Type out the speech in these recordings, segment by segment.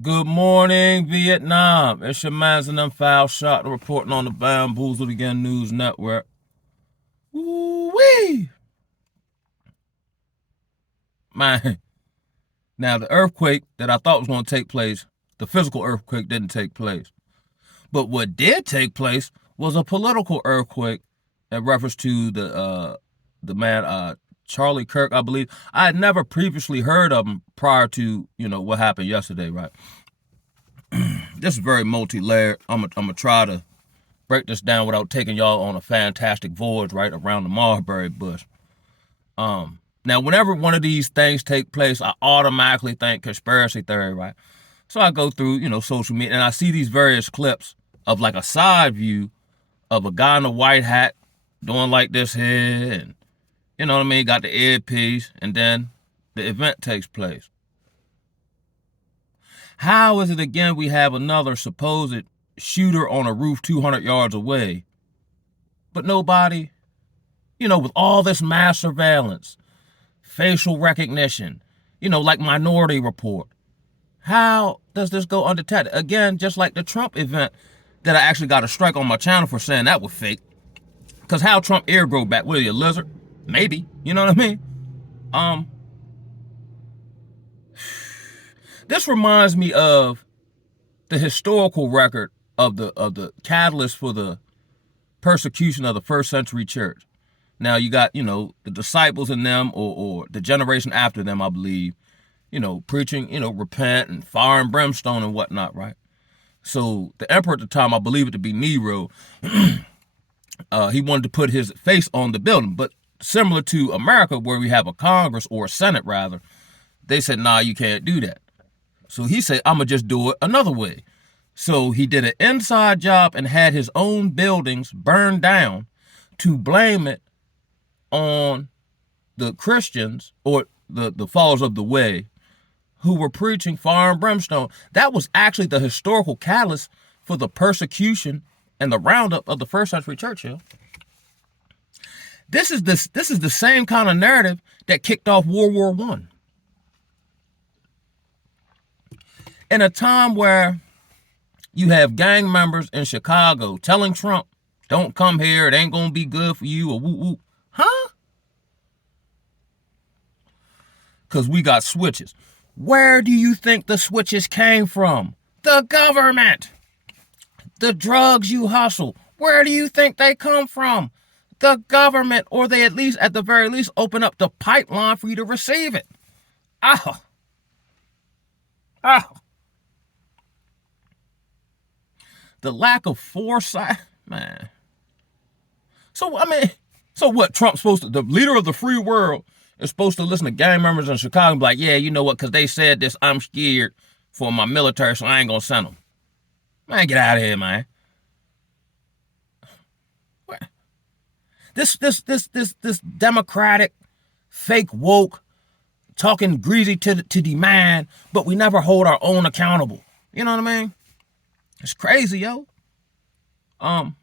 Good morning, Vietnam. It's your man's an unfoul shot reporting on the Bamboozled Again News Network. Woo-wee! Man, now the earthquake that I thought was going to take place, the physical earthquake didn't take place. But what did take place was a political earthquake in reference to the man Charlie Kirk, I believe. I had never previously heard of him prior to, what happened yesterday, right? This is very multi-layered. I'm gonna try to break this down without taking y'all on a fantastic voyage right around the mulberry bush. Now, whenever one of these things take place, I automatically think conspiracy theory, right? So I go through, social media, and I see these various clips of like a side view of a guy in a white hat doing like this here, and you know what I mean, got the earpiece, and then the event takes place. How is it again we have another supposed shooter on a roof 200 yards away, but nobody, with all this mass surveillance, facial recognition, like Minority Report? How does this go undetected? Again, just like the Trump event that I actually got a strike on my channel for saying that was fake. Because how Trump ear grow back? Was he a lizard? Maybe. You know what I mean? This reminds me of the historical record of the catalyst for the persecution of the first century church. Now you got, the disciples in them or the generation after them, I believe, preaching, repent and fire and brimstone and whatnot, right? So the emperor at the time, I believe it to be Nero, he wanted to put his face on the building. But similar to America, where we have a Congress or a Senate rather, they said, nah, you can't do that. So he said, I'm going to just do it another way. So he did an inside job and had his own buildings burned down to blame it on the Christians or the followers of the way who were preaching fire and brimstone. That was actually the historical catalyst for the persecution and the roundup of the first century church. This is the same kind of narrative that kicked off World War I. In a time where you have gang members in Chicago telling Trump, don't come here, it ain't gonna be good for you, or woo woo. Huh? Because we got switches. Where do you think the switches came from? The government. The drugs you hustle, where do you think they come from? The government, or they at least, at the very least, open up the pipeline for you to receive it. Oh. Oh. The lack of foresight, man. So what? Trump's supposed to, the leader of the free world, is supposed to listen to gang members in Chicago and be like, yeah, you know what? Because they said this, I'm scared for my military, so I ain't gonna send them. Man, get out of here, man. This democratic, fake woke, talking greasy to demand, but we never hold our own accountable. You know what I mean? It's crazy, yo. Yo.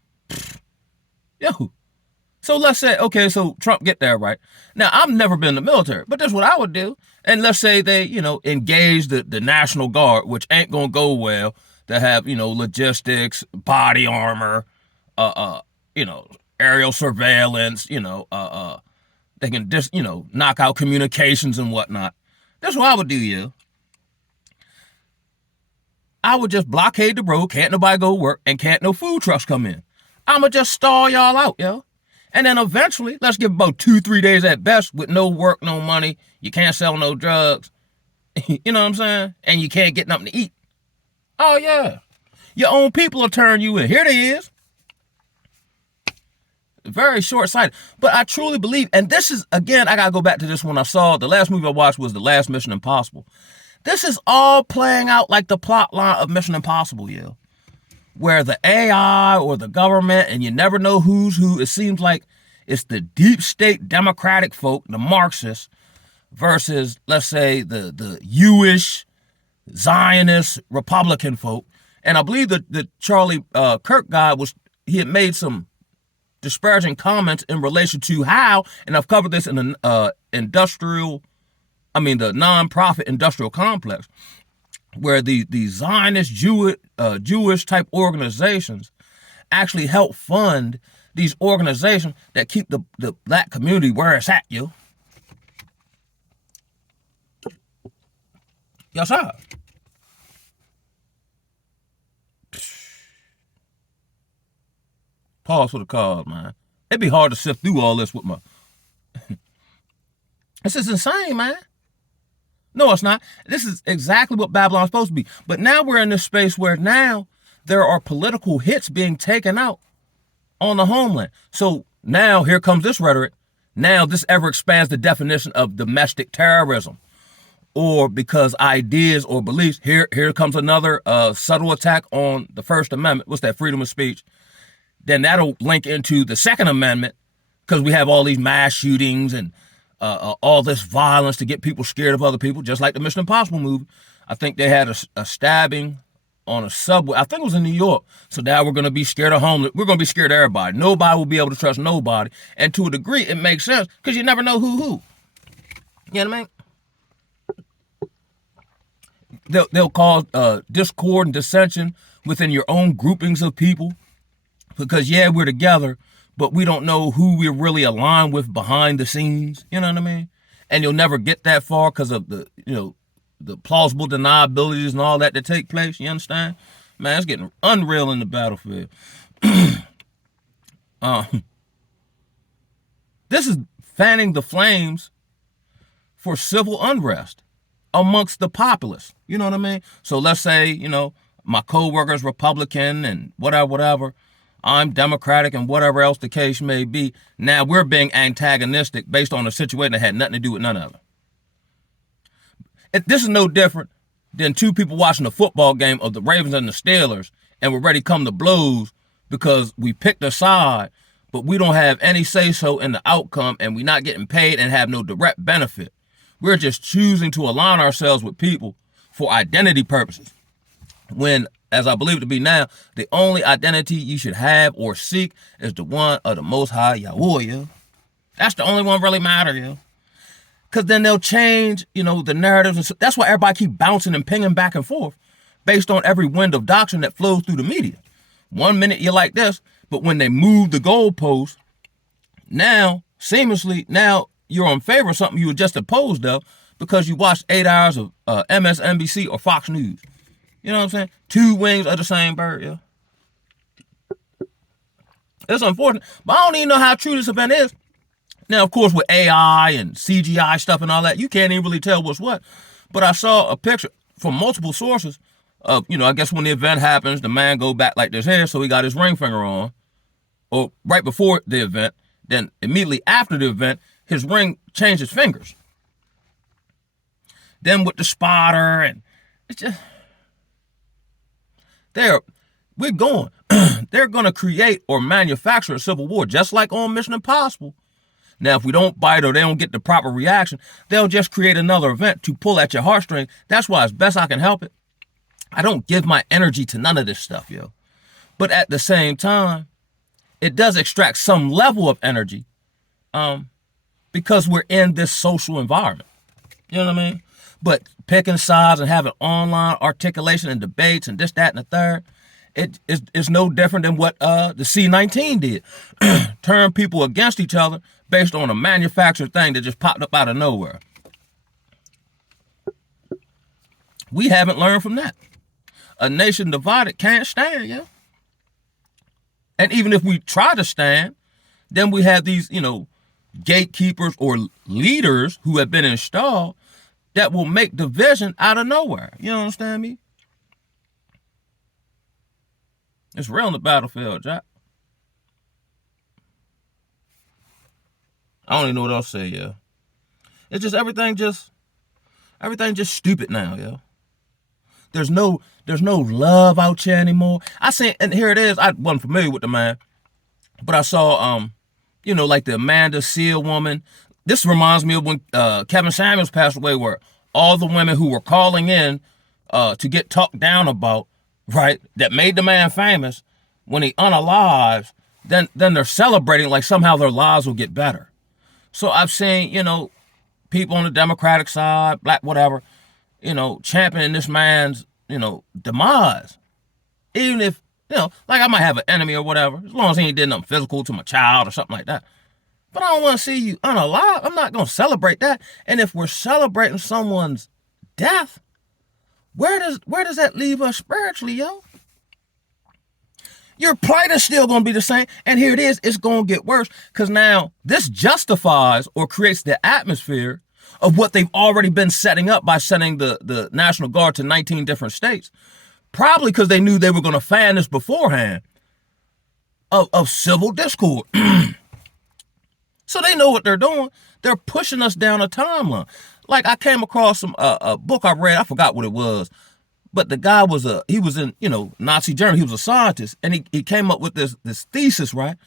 So let's say, okay, so Trump get there, right? Now, I've never been in the military, but that's what I would do. And let's say they, engage the National Guard, which ain't gonna go well. They have, logistics, body armor, aerial surveillance, they can just, knock out communications and whatnot. That's what I would do, yo. I would just blockade the road, can't nobody go work, and can't no food trucks come in. I'ma just stall y'all out, yo. And then eventually, let's give about 2-3 days at best with no work, no money. You can't sell no drugs. You know what I'm saying? And you can't get nothing to eat. Oh, yeah. Your own people will turn you in. Here they is. Very short-sighted. But I truly believe, and this is, again, I got to go back to this one I saw. The last movie I watched was The Last Mission Impossible. This is all playing out like the plot line of Mission Impossible, yo. Where the AI or the government, and you never know who's who. It seems like it's the deep state democratic folk, the Marxists, versus, let's say, the Jewish, Zionist, Republican folk. And I believe that the Charlie Kirk guy he had made some disparaging comments in relation to how, and I've covered this in the nonprofit industrial complex, where the Zionist Jewish type organizations actually help fund these organizations that keep the black community where it's at, yo. Yes, sir. Pause for the cause, man. It'd be hard to sift through all this with my. This is insane, man. No, it's not. This is exactly what Babylon's supposed to be. But now we're in this space where now there are political hits being taken out on the homeland. So now here comes this rhetoric. Now this ever expands the definition of domestic terrorism. Or because ideas or beliefs, here comes another subtle attack on the First Amendment. What's that? Freedom of speech. Then that'll link into the Second Amendment, because we have all these mass shootings and all this violence to get people scared of other people, just like the Mission Impossible movie. I think they had a stabbing on a subway. I think it was in New York. So now we're going to be scared of homeless. We're going to be scared of everybody. Nobody will be able to trust nobody. And to a degree, it makes sense, because you never know who. You know what I mean? They'll cause discord and dissension within your own groupings of people, because yeah, we're together, but we don't know who we're really aligned with behind the scenes. You know what I mean? And you'll never get that far because of the plausible deniabilities and all that take place. You understand? Man, it's getting unreal in the battlefield. This is fanning the flames for civil unrest amongst the populace. You know what I mean? So let's say, my coworker's Republican and whatever. I'm Democratic and whatever else the case may be. Now we're being antagonistic based on a situation that had nothing to do with none of it. This is no different than two people watching a football game of the Ravens and the Steelers, and we're ready to come to blows because we picked a side, but we don't have any say-so in the outcome, and we're not getting paid and have no direct benefit. We're just choosing to align ourselves with people for identity purposes, when, as I believe it to be now, the only identity you should have or seek is the one of the Most High Yahweh, yo. That's the only one really matter, yo. Because then they'll change, the narratives. And that's why everybody keep bouncing and pinging back and forth based on every wind of doctrine that flows through the media. 1 minute you're like this, but when they move the goalpost, now, seamlessly, now you're in favor of something you were just opposed of because you watched 8 hours of MSNBC or Fox News. You know what I'm saying? Two wings of the same bird, yeah. It's unfortunate, but I don't even know how true this event is. Now, of course, with AI and CGI stuff and all that, you can't even really tell what's what. But I saw a picture from multiple sources of, I guess when the event happens, the man go back like this here, so he got his ring finger on, or right before the event. Then immediately after the event, his ring changed his fingers. Then with the spotter, and it's just, we're going. They're going to create or manufacture a civil war, just like on Mission Impossible. Now, if we don't bite or they don't get the proper reaction, they'll just create another event to pull at your heartstrings. That's why, as best I can help it, I don't give my energy to none of this stuff, yo. But at the same time, it does extract some level of energy, because we're in this social environment. You know what I mean? But picking sides and having online articulation and debates and this, that, and the third, it's no different than what the C-19 did. Turn people against each other based on a manufactured thing that just popped up out of nowhere. We haven't learned from that. A nation divided can't stand, yeah. And even if we try to stand, then we have these, gatekeepers or leaders who have been installed that will make division out of nowhere. You understand me? It's real in the battlefield, Jack. I don't even know what else to say, yeah. It's just everything just stupid now, yo. There's no love out here anymore. I seen, and here it is. I wasn't familiar with the man, but I saw, like the Amanda Seal woman. This reminds me of when Kevin Samuels passed away, where all the women who were calling in to get talked down about, right, that made the man famous, when he unalives, then they're celebrating like somehow their lives will get better. So I've seen, people on the Democratic side, black, whatever, championing this man's demise. Even if, like I might have an enemy or whatever, as long as he ain't did nothing physical to my child or something like that. But I don't want to see you unalive. I'm not going to celebrate that. And if we're celebrating someone's death, where does that leave us spiritually, yo? Your plight is still going to be the same. And here it is. It's going to get worse. Because now this justifies or creates the atmosphere of what they've already been setting up by sending the National Guard to 19 different states. Probably because they knew they were going to fan this beforehand of civil discord. So they know what they're doing. They're pushing us down a timeline. Like I came across a book I read. I forgot what it was. But the guy he was in, Nazi Germany. He was a scientist. And he came up with this thesis, right?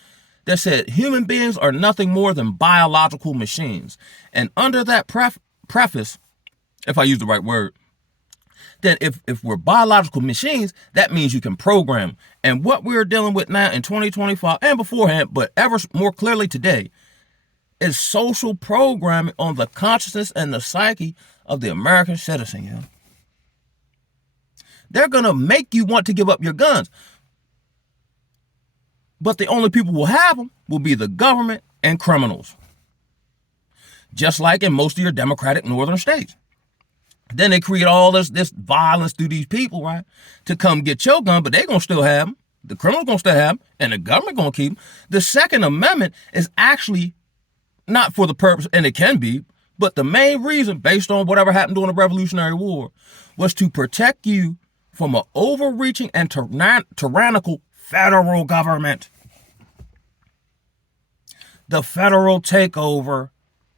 That said human beings are nothing more than biological machines. And under that preface, if I use the right word, then if we're biological machines, that means you can program. And what we're dealing with now in 2025 and beforehand, but ever more clearly today, is social programming on the consciousness and the psyche of the American citizen, yo. They're going to make you want to give up your guns. But the only people who will have them will be the government and criminals. Just like in most of your democratic northern states. Then they create all this violence through these people, right? To come get your gun, but they're going to still have them. The criminals going to still have them, and the government going to keep them. The Second Amendment is actually not for the purpose, and it can be, but the main reason, based on whatever happened during the Revolutionary War, was to protect you from an overreaching and tyrannical federal government. The federal takeover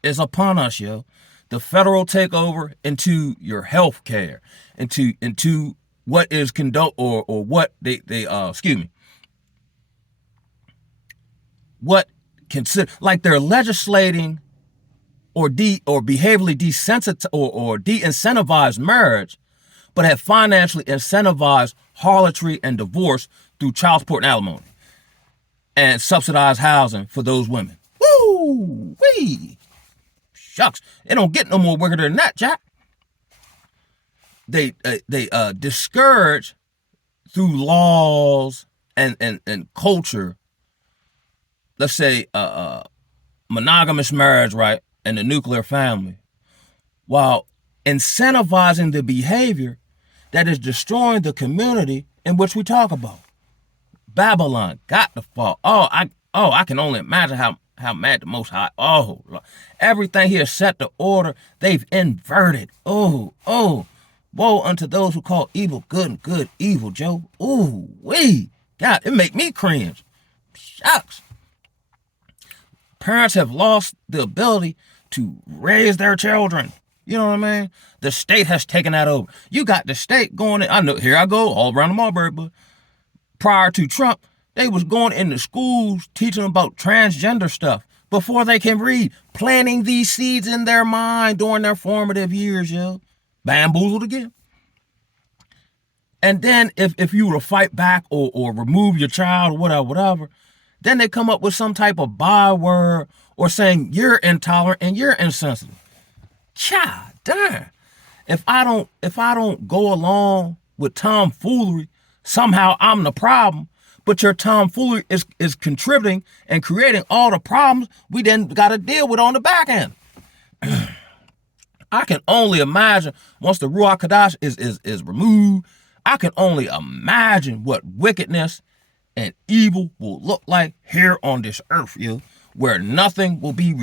is upon us, yo. The federal takeover into your health care, into what is or what what consider, like they're legislating or behaviorally desensitized or de-incentivize marriage, but have financially incentivized harlotry and divorce through child support and alimony and subsidized housing for those women. Woo! Wee! Shucks. It don't get no more wickeder than that, Jack. They discourage through laws and culture, let's say monogamous marriage, right, and the nuclear family, while incentivizing the behavior that is destroying the community in which we talk about. Babylon got to fall. I can only imagine how mad the Most High. Oh, Lord. Everything here set to order. They've inverted. Oh, woe unto those who call evil good and good evil, Joe. Ooh, wee. God, it make me cringe. Shucks. Parents have lost the ability to raise their children. You know what I mean? The state has taken that over. You got the state going in. I know, here I go, all around the Marbury, but prior to Trump, they was going into schools teaching them about transgender stuff before they can read, planting these seeds in their mind during their formative years, yo. Bamboozled again. And then if you were to fight back or remove your child or whatever, then they come up with some type of byword or saying you're intolerant and you're insensitive. God darn. If I don't go along with tomfoolery, somehow I'm the problem, but your tomfoolery is contributing and creating all the problems we then got to deal with on the back end. I can only imagine once the Ruach Kadash is removed, I can only imagine what wickedness and evil will look like here on this earth, yo, where nothing will be,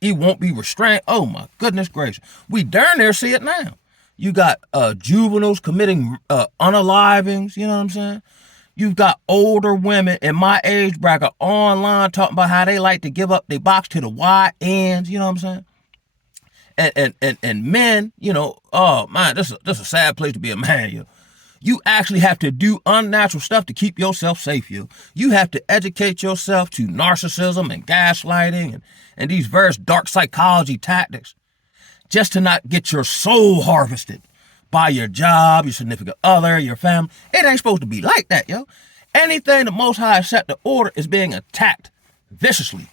it won't be restrained. Oh my goodness gracious. We darn near see it now. You got juveniles committing unalivings, you know what I'm saying? You've got older women in my age bracket online talking about how they like to give up their box to the YNs, you know what I'm saying? And men, oh man, this is a sad place to be a man, yo. You actually have to do unnatural stuff to keep yourself safe, yo. You have to educate yourself to narcissism and gaslighting and these various dark psychology tactics just to not get your soul harvested by your job, your significant other, your family. It ain't supposed to be like that, yo. Anything the Most High set to order is being attacked viciously.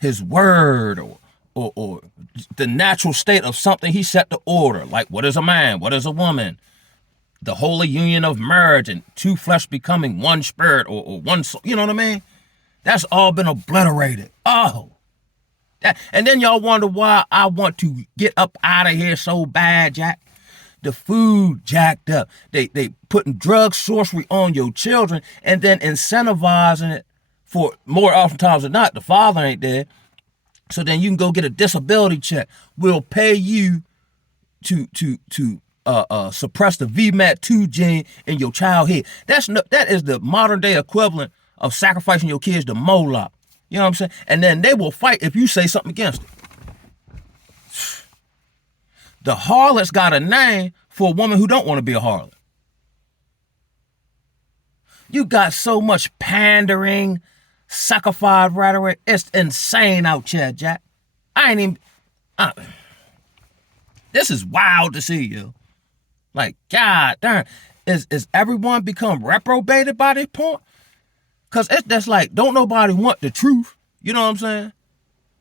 His word or the natural state of something he set to order. Like, what is a man? What is a woman? The holy union of marriage and two flesh becoming one spirit or one soul. You know what I mean? That's all been obliterated. Oh. And then y'all wonder why I want to get up out of here so bad, Jack. The food jacked up. They putting drug sorcery on your children and then incentivizing it for more oftentimes than not. The father ain't there. So then you can go get a disability check. We'll pay you to suppress the VMAT2 gene in your child head. That is the modern day equivalent of sacrificing your kids to Moloch. You know what I'm saying? And then they will fight if you say something against it. The harlot's got a name for a woman who don't want to be a harlot. You got so much pandering, suckified rhetoric. It's insane out here, Jack. This is wild to see, you. Like, God darn. Is everyone become reprobated by this point? Because that's like, don't nobody want the truth. You know what I'm saying?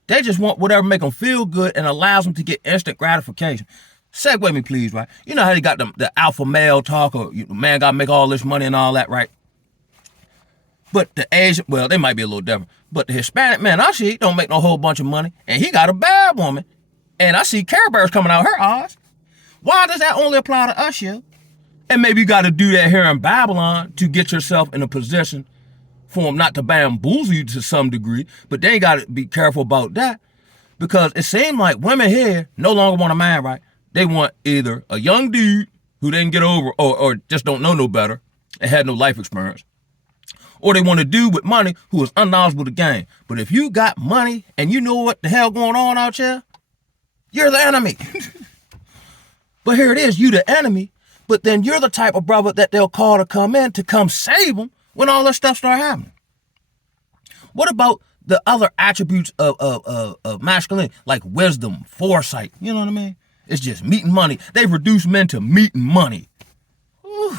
They just want whatever make them feel good and allows them to get instant gratification. Segue me, please, right? You know how they got the alpha male talk, or man got to make all this money and all that, right? But the Asian, well, they might be a little different. But the Hispanic man I see don't make no whole bunch of money, and he got a bad woman. And I see Care Bears coming out her eyes. Why does that only apply to us, yo? And maybe you got to do that here in Babylon to get yourself in a position for them not to bamboozle you to some degree, but they got to be careful about that, because it seems like women here no longer want a man, right? They want either a young dude who they can get over or just don't know no better and had no life experience, or they want a dude with money who is unknowledgeable to the game. But if you got money and you know what the hell going on out here, you're the enemy. But here it is, you the enemy, but then you're the type of brother that they'll call to come save them when all that stuff start happening. What about the other attributes of masculinity, like wisdom, foresight? You know what I mean? It's just meat and money. They've reduced men to meat and money. Whew.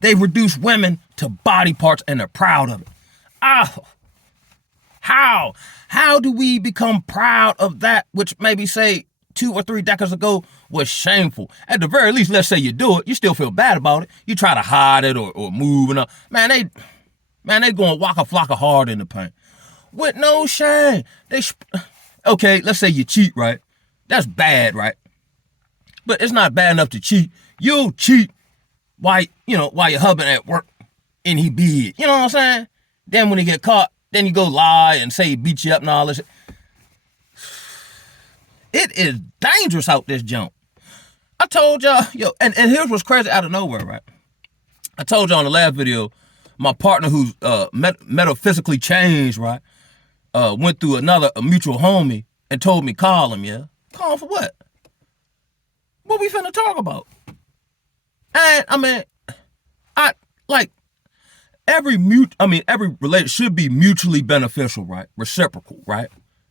They've reduced women to body parts and they're proud of it. Oh, how do we become proud of that which maybe, say, 2 or 3 decades ago was shameful? At the very least, let's say you do it, you still feel bad about it. You try to hide it or move and all. Man, they going waka flocka hard in the paint with no shame. Okay, let's say you cheat, right? That's bad, right? But it's not bad enough to cheat. You'll cheat while your husband at work and he beat. You know what I'm saying? Then when he get caught, then you go lie and say he beat you up and all this. It is dangerous out this junk. I told y'all, and here's what's crazy out of nowhere, right? I told y'all in the last video, my partner who's metaphysically changed, right, went through a mutual homie and told me call him, yeah? Call him for what? What we finna talk about? And I mean, every relationship should be mutually beneficial, right? Reciprocal, right?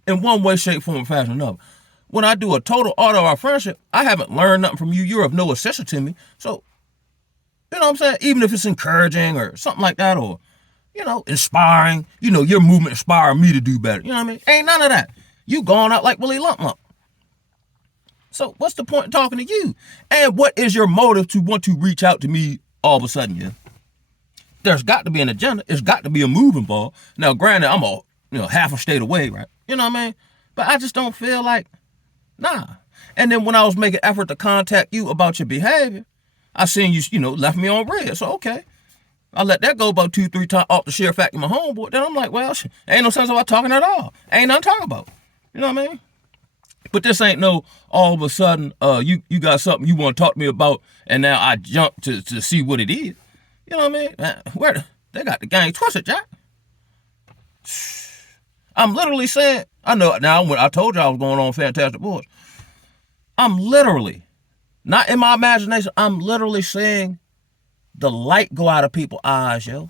In one way, shape, form, or fashion or another. When I do a total audit of our friendship, I haven't learned nothing from you. You're of no assistance to me. So, you know what I'm saying? Even if it's encouraging or something like that, or, inspiring, your movement inspiring me to do better. You know what I mean? Ain't none of that. You going out like Willie Lump Lump. So what's the point in talking to you? And what is your motive to want to reach out to me all of a sudden, yeah? There's got to be an agenda. There's got to be a move involved. Now, granted, I'm half a state away, right? You know what I mean? But I just don't feel like, nah. And then when I was making effort to contact you about your behavior, I seen you, left me on red. So, okay. I let that go about 2-3 times off the sheer fact of my homeboy. Then I'm like, well, ain't no sense about talking at all. Ain't nothing to talk about. You know what I mean? But this ain't no all of a sudden you got something you want to talk to me about, and now I jump to see what it is. You know what I mean? Man, they got the gang twisted, Jack. I'm literally saying, I know now when I told you I was going on Fantastic Boys, I'm literally, not in my imagination, I'm literally seeing the light go out of people's eyes, yo.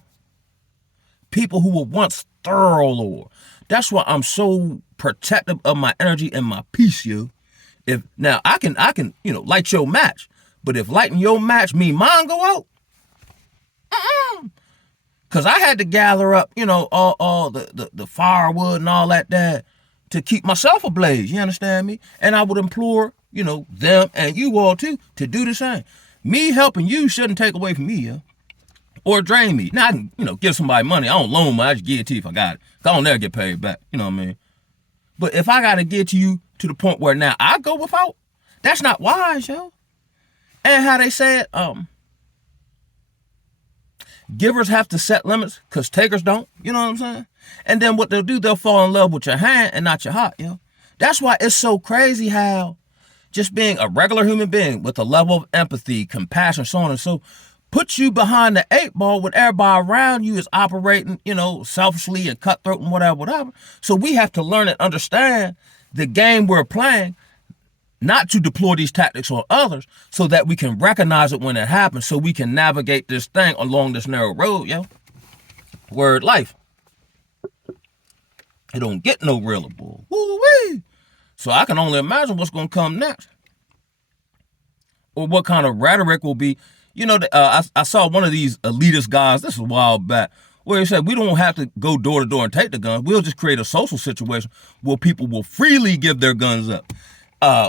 People who were once thorough, Lord. That's why I'm so protective of my energy and my peace, yo. If now I can, light your match, but if lighting your match mean mine go out, Because I had to gather up, all the firewood and all that to keep myself ablaze. You understand me? And I would implore, them and you all too to do the same. Me helping you shouldn't take away from me, yeah, or drain me. Now I can, give somebody money. I don't loan money. I just give it to you if I got it. I don't never get paid back. You know what I mean? But if I got to get to you to the point where now I go without, that's not wise, yo. And how they say it, givers have to set limits because takers don't. You know what I'm saying? And then what they'll do, they'll fall in love with your hand and not your heart, yo. That's why it's so crazy how just being a regular human being with a level of empathy, compassion, so on and so, puts you behind the 8 ball when everybody around you is operating, selfishly and cutthroat and whatever. So we have to learn and understand the game we're playing, not to deploy these tactics on others, so that we can recognize it when it happens, so we can navigate this thing along this narrow road, yo. Word life. It don't get no realer, boy. Woo-wee. So I can only imagine what's going to come next. Or what kind of rhetoric will be. I saw one of these elitist guys, this is a while back, where he said, we don't have to go door to door and take the guns. We'll just create a social situation where people will freely give their guns up.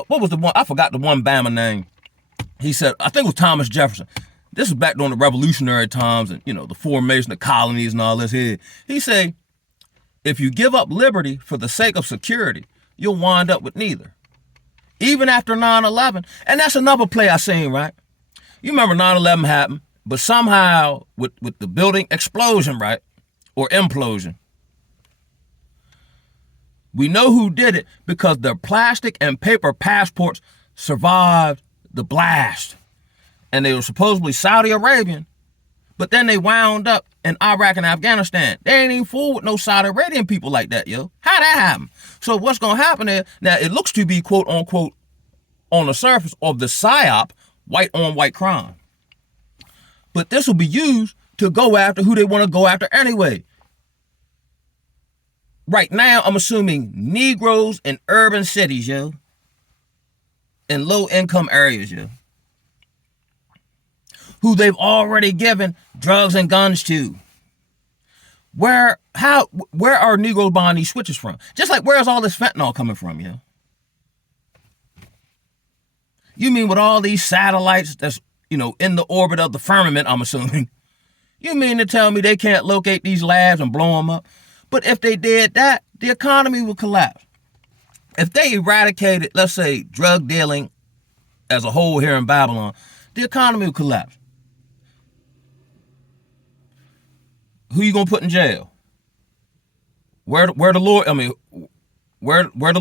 What was the one? I forgot the one Bama name. He said, I think it was Thomas Jefferson. This is back during the revolutionary times and, the formation of colonies and all this here. He said, if you give up liberty for the sake of security, you'll wind up with neither. Even after 9/11. And that's another play I seen, right? You remember 9/11 happened, but somehow with the building explosion, right? Or implosion. We know who did it because their plastic and paper passports survived the blast. And they were supposedly Saudi Arabian, but then they wound up in Iraq and Afghanistan. They ain't even fool with no Saudi Arabian people like that, yo. How that happen? So what's going to happen there? Now, it looks to be, quote unquote, on the surface of the Psyop, white on white crime. But this will be used to go after who they want to go after anyway. Right now, I'm assuming Negroes in urban cities, yo. In low-income areas, yo. Who they've already given drugs and guns to. Where are Negroes buying these switches from? Just like, where's all this fentanyl coming from, yo? You mean with all these satellites that's, in the orbit of the firmament, I'm assuming. You mean to tell me they can't locate these labs and blow them up? But if they did that, the economy would collapse. If they eradicated, let's say, drug dealing as a whole here in Babylon, the economy would collapse. Who you gonna put in jail? Where the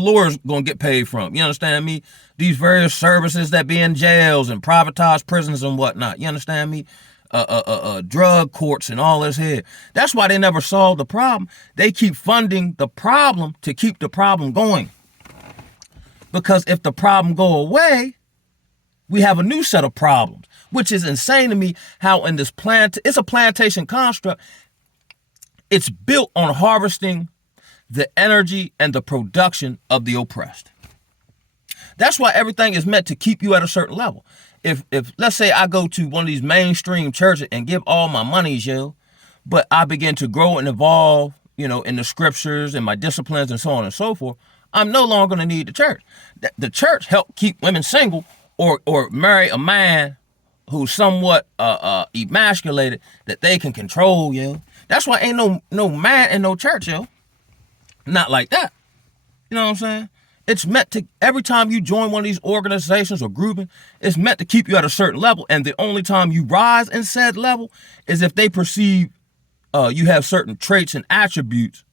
lawyers gonna get paid from? You understand me? These various services that be in jails and privatized prisons and whatnot. You understand me? Drug courts and all this here. That's why they never solve the problem. They keep funding the problem to keep the problem going. Because if the problem go away, we have a new set of problems, which is insane to me how in this it's a plantation construct. It's built on harvesting the energy and the production of the oppressed. That's why everything is meant to keep you at a certain level. If let's say I go to one of these mainstream churches and give all my monies, yo, but I begin to grow and evolve, in the scriptures and my disciplines and so on and so forth, I'm no longer going to need the church. The church helped keep women single or marry a man who's somewhat emasculated that they can control, yo. That's why ain't no man in no church, yo. Not like that. You know what I'm saying? It's meant to, every time you join one of these organizations or grouping, it's meant to keep you at a certain level. And the only time you rise in said level is if they perceive you have certain traits and attributes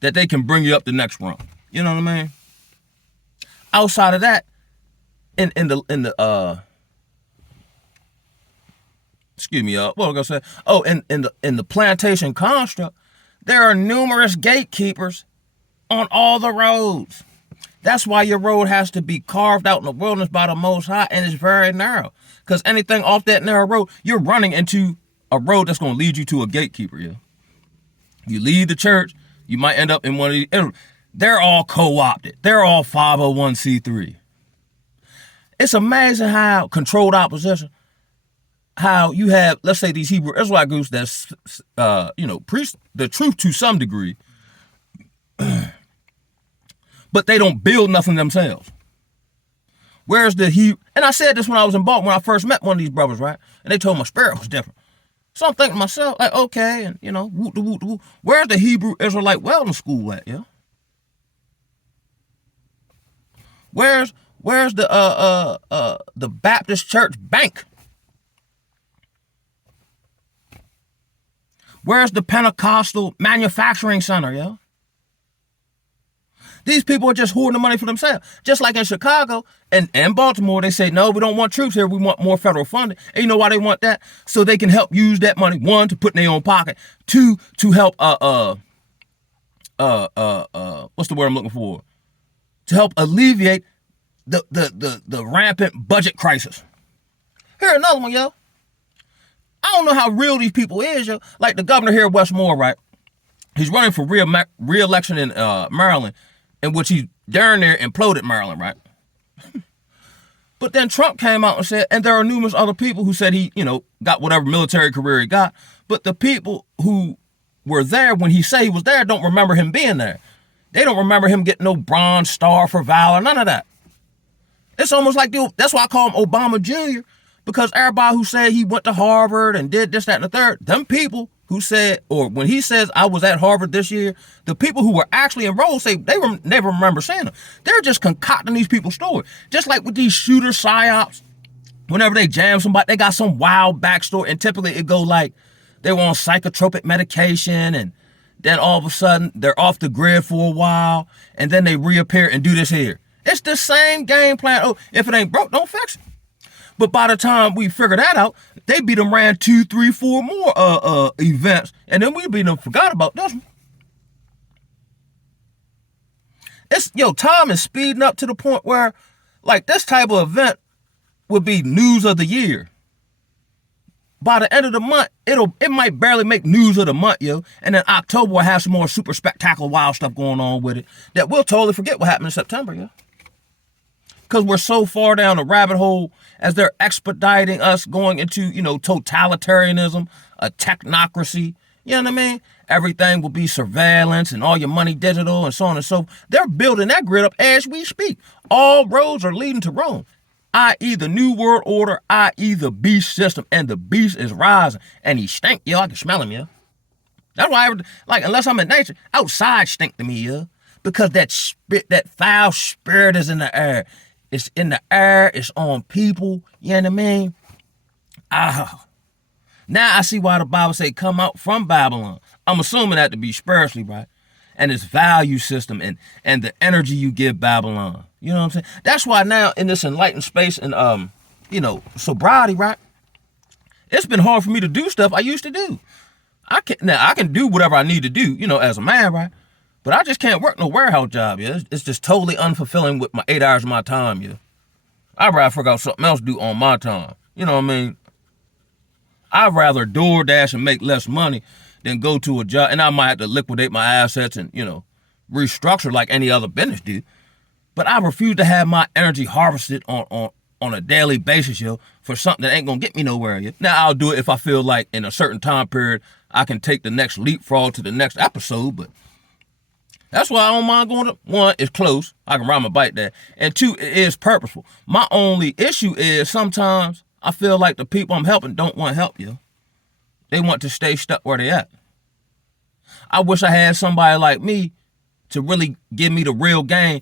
that they can bring you up the next rung. You know what I mean? Outside of that, in the excuse me, what was I gonna say? Oh, in the plantation construct, there are numerous gatekeepers on all the roads. That's why your road has to be carved out in the wilderness by the Most High, and it's very narrow. Because anything off that narrow road, you're running into a road that's going to lead you to a gatekeeper, yeah? You leave the church, you might end up in one of these. They're all co-opted. They're all 501c3. It's amazing how controlled opposition, how you have, let's say, these Hebrew Israelite groups that's, preach the truth to some degree, but they don't build nothing themselves. Where's the Hebrew? And I said this when I was in Baltimore, when I first met one of these brothers, right? And they told me my spirit was different. So I'm thinking to myself, like, okay, and whoop de whoop de whoop. Where's the Hebrew Israelite welding school at, yo? Where's the Baptist Church Bank? Where's the Pentecostal Manufacturing Center, yo? These people are just hoarding the money for themselves. Just like in Chicago and Baltimore, they say, no, we don't want troops here. We want more federal funding. And you know why they want that? So they can help use that money, one, to put in their own pocket, two, to help, what's the word I'm looking for? To help alleviate the rampant budget crisis. Here, another one, yo. I don't know how real these people is, yo. Like the governor here of Westmore, right? He's running for re-election in Maryland, in which he darn near imploded Maryland, right? But then Trump came out and said, and there are numerous other people who said he, got whatever military career he got, but the people who were there when he said he was there don't remember him being there. They don't remember him getting no Bronze Star for valor, none of that. It's almost like, that's why I call him Obama Jr., because everybody who said he went to Harvard and did this, that, and the third, them people who said, or when he says I was at Harvard this year, the people who were actually enrolled say they never remember saying them. They're just concocting these people's stories. Just like with these shooter psyops, whenever they jam somebody, they got some wild backstory, and typically it go like they were on psychotropic medication, and then all of a sudden they're off the grid for a while, and then they reappear and do this here. It's the same game plan. Oh, if it ain't broke, don't fix it. But by the time we figure that out, they beat them ran 2, 3, 4 more events, and then we beat them forgot about this one. Time is speeding up to the point where, like, this type of event would be news of the year. By the end of the month, it might barely make news of the month, yo. And then October will have some more super spectacular wild stuff going on with it that we'll totally forget what happened in September, yo. Because we're so far down the rabbit hole as they're expediting us going into, totalitarianism, a technocracy. You know what I mean? Everything will be surveillance and all your money digital and so on and so forth. They're building that grid up as we speak. All roads are leading to Rome, i.e. the New World Order, i.e. the beast system. And the beast is rising. And he stink, yo. I can smell him, yo. That's why, unless I'm in nature, outside stink to me, yo. Because that foul spirit is in the air. It's in the air. It's on people. You know what I mean? Now I see why the Bible say come out from Babylon. I'm assuming that to be spiritually, right? And its value system and the energy you give Babylon. You know what I'm saying? That's why now in this enlightened space and, sobriety, right? It's been hard for me to do stuff I used to do. I can do whatever I need to do, as a man, right? But I just can't work no warehouse job, yeah. It's just totally unfulfilling with my 8 hours of my time, yeah. I'd rather figure out something else to do on my time. You know what I mean? I'd rather DoorDash and make less money than go to a job. And I might have to liquidate my assets and, restructure like any other business do. But I refuse to have my energy harvested on a daily basis, yo, for something that ain't gonna get me nowhere, yo. Now, I'll do it if I feel like in a certain time period I can take the next leapfrog to the next episode, but that's why I don't mind going to, one, it's close. I can ride my bike there. And two, it is purposeful. My only issue is sometimes I feel like the people I'm helping don't want to help you. They want to stay stuck where they at. I wish I had somebody like me to really give me the real game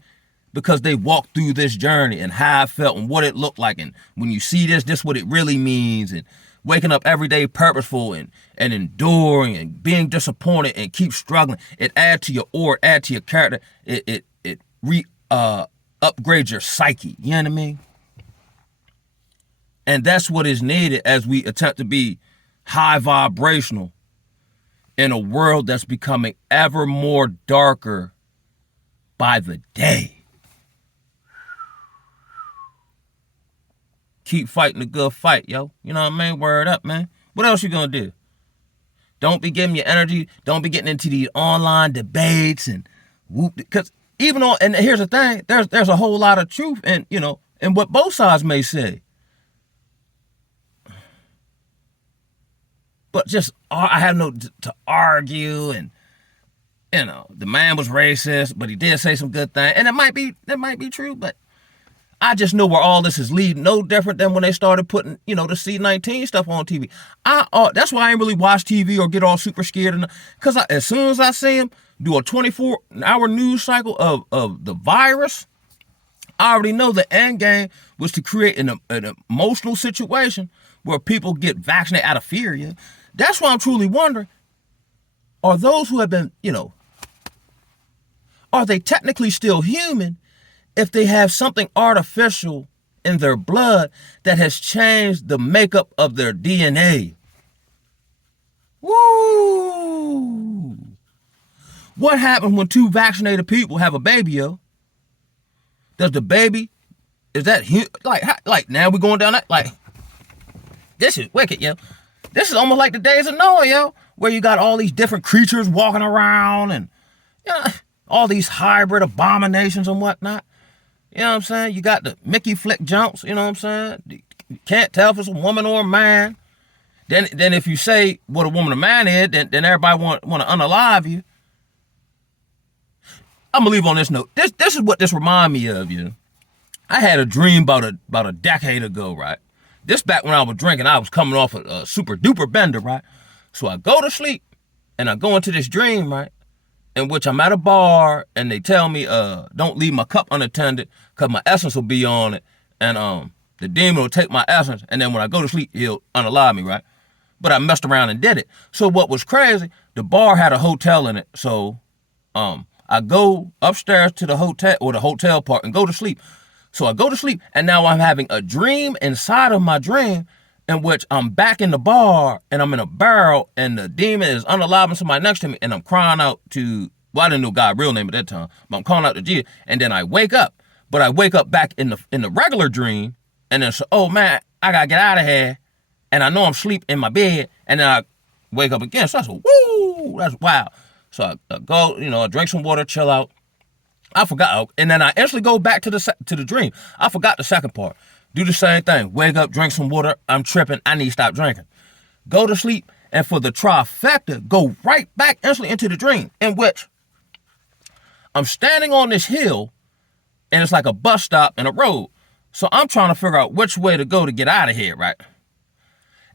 because they walked through this journey and how I felt and what it looked like. And when you see this what it really means. And waking up every day purposeful and enduring and being disappointed and keep struggling. It adds to your aura, add to your character. It upgrades your psyche. You know what I mean? And that's what is needed as we attempt to be high vibrational in a world that's becoming ever more darker by the day. Keep fighting the good fight, yo. You know what I mean? Word up, man. What else you gonna do? Don't be giving your energy. Don't be getting into these online debates and whoop. Because even on, and here's the thing, there's a whole lot of truth in, in what both sides may say. But just I have no to argue, and the man was racist, but he did say some good things, and that might be true, but I just know where all this is leading. No different than when they started putting, the C-19 stuff on TV. That's why I ain't really watch TV or get all super scared. Because as soon as I see him do a 24-hour news cycle of the virus, I already know the end game was to create an emotional situation where people get vaccinated out of fear. Yeah? That's why I'm truly wondering, are those who have been, are they technically still human if they have something artificial in their blood that has changed the makeup of their DNA? Woo! What happens when two vaccinated people have a baby, yo? Does the baby, is that like now we're going down that, like, this is wicked, yo. This is almost like the days of Noah, yo, where you got all these different creatures walking around and all these hybrid abominations and whatnot. You know what I'm saying? You got the Mickey flick jumps, you know what I'm saying? You can't tell if it's a woman or a man. Then if you say what a woman or man is, then everybody want to unalive you. I'm gonna leave on this note. This is what this remind me of, you. I had a dream about a decade ago, right? This back when I was drinking, I was coming off a super duper bender, right? So I go to sleep and I go into this dream, right? In which I'm at a bar and they tell me, don't leave my cup unattended because my essence will be on it. And the demon will take my essence. And then when I go to sleep, he'll unalive me, right? But I messed around and did it. So what was crazy, the bar had a hotel in it. So I go upstairs to the hotel or the hotel part and go to sleep. So I go to sleep and now I'm having a dream inside of my dream in which I'm back in the bar and I'm in a barrel and the demon is unaliving somebody next to me and I'm crying out to, well, I didn't know God's real name at that time, but I'm calling out to Jesus. And then I wake up, but I wake up back in the regular dream and then, oh man, I gotta get out of here. And I know I'm asleep in my bed and then I wake up again. So I said, woo, that's wild. So I go, I drink some water, chill out. I forgot, and then I instantly go back to the dream. I forgot the second part. Do the same thing. Wake up, drink some water. I'm tripping. I need to stop drinking. Go to sleep, and for the trifecta, go right back instantly into the dream, in which I'm standing on this hill, and it's like a bus stop and a road. So I'm trying to figure out which way to go to get out of here, right?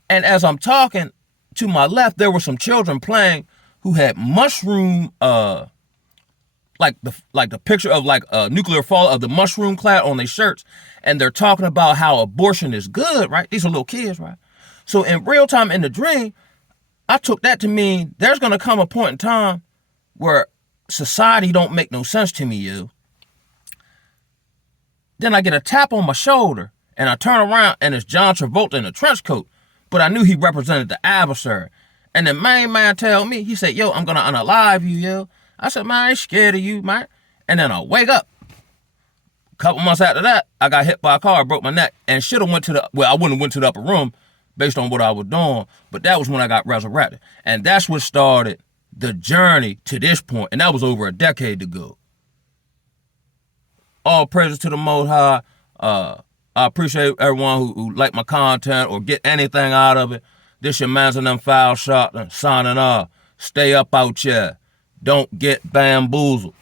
And as I'm talking, to my left, there were some children playing who had mushroom, like the picture of like a nuclear fall of the mushroom cloud on their shirts, and they're talking about how abortion is good, right? These are little kids, right? So in real time in the dream, I took that to mean there's gonna come a point in time where society don't make no sense to me, you. Then I get a tap on my shoulder, and I turn around, and it's John Travolta in a trench coat, but I knew he represented the adversary. And the main man tell me, he said, yo, I'm gonna unalive you, yo. I said, man, I ain't scared of you, man. And then I wake up. A couple months after that, I got hit by a car, broke my neck, and should have went to I wouldn't have went to the upper room based on what I was doing, but that was when I got resurrected. And that's what started the journey to this point, and that was over a decade ago. All praises to the Most High. I appreciate everyone who like my content or get anything out of it. This your man's and them foul shot signing off. Stay up out here. Don't get bamboozled.